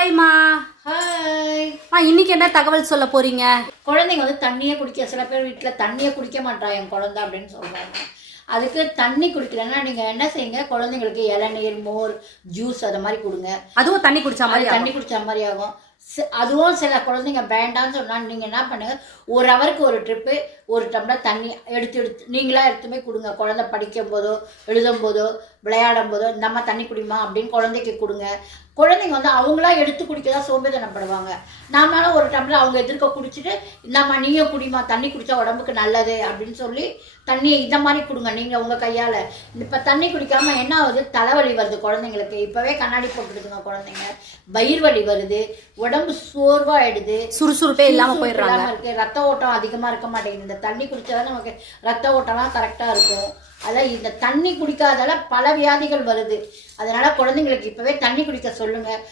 ஹாய்மா. Hi. இன்னைக்கு என்ன தகவல் சொல்ல போறீங்க? குழந்தைங்க வந்து தண்ணியே குடிக்க, சில பேர் வீட்டில் தண்ணியே குடிக்க மாட்டா என் குழந்தை அப்படின்னு சொல்கிறாங்க. அதுக்கு தண்ணி குடிக்கலன்னா நீங்கள் என்ன செய்யுங்க, குழந்தைங்களுக்கு இளநீர், மோர், ஜூஸ் அதை மாதிரி கொடுங்க. அதுவும் தண்ணி குடிச்சா மாதிரி தண்ணி குடிச்ச மாதிரி ஆகும். அதுவும் சில குழந்தைங்க வேண்டான்னு சொன்னால் நீங்கள் என்ன பண்ணுங்கள், ஒரு ஹவருக்கு ஒரு ட்ரிப்பு ஒரு டம்ளர் தண்ணி எடுத்து நீங்களாக எடுத்துமே கொடுங்க. குழந்தை படிக்கும் போதோ எழுதும் போதோ விளையாடும் போதோ இந்தம்மா தண்ணி குடிமா அப்படின்னு குழந்தைக்கு கொடுங்க. குழந்தைங்க வந்து அவங்களா எடுத்து குடிக்கதான் சோம்பேறித்தனப்படுவாங்க. நாமளும் ஒரு டம்ளர் அவங்க எதிர்க்க குடிச்சிட்டு இந்தம்மா நீயும் குடிமா, தண்ணி குடித்தா உடம்புக்கு நல்லது அப்படின்னு சொல்லி தண்ணியை இந்த மாதிரி கொடுங்க நீங்கள் உங்கள் கையால். இப்போ தண்ணி குடிக்காமல் என்ன ஆகுது, தலைவலி வருது குழந்தைங்களுக்கு. இப்போவே கண்ணாடி போட்டுருக்குங்க குழந்தைங்க, வயிறு வலி வருது, உடம்பு சோர்வாயிடுது, சுறுசுறுப்பே இல்லாமல் போயிடுறாங்க. இருக்கு, ரத்த ஓட்டம் அதிகமாக இருக்க மாட்டேங்குது. இந்த தண்ணி குடிச்சாதான் நமக்கு ரத்த ஓட்டம்லாம் கரெக்டாக இருக்கும். அதான் இந்த தண்ணி குடிக்காதால பல வியாதிகள் வருது. அதனால குழந்தைங்களுக்கு இப்போவே தண்ணி குடிக்க சொல்லுங்கள்.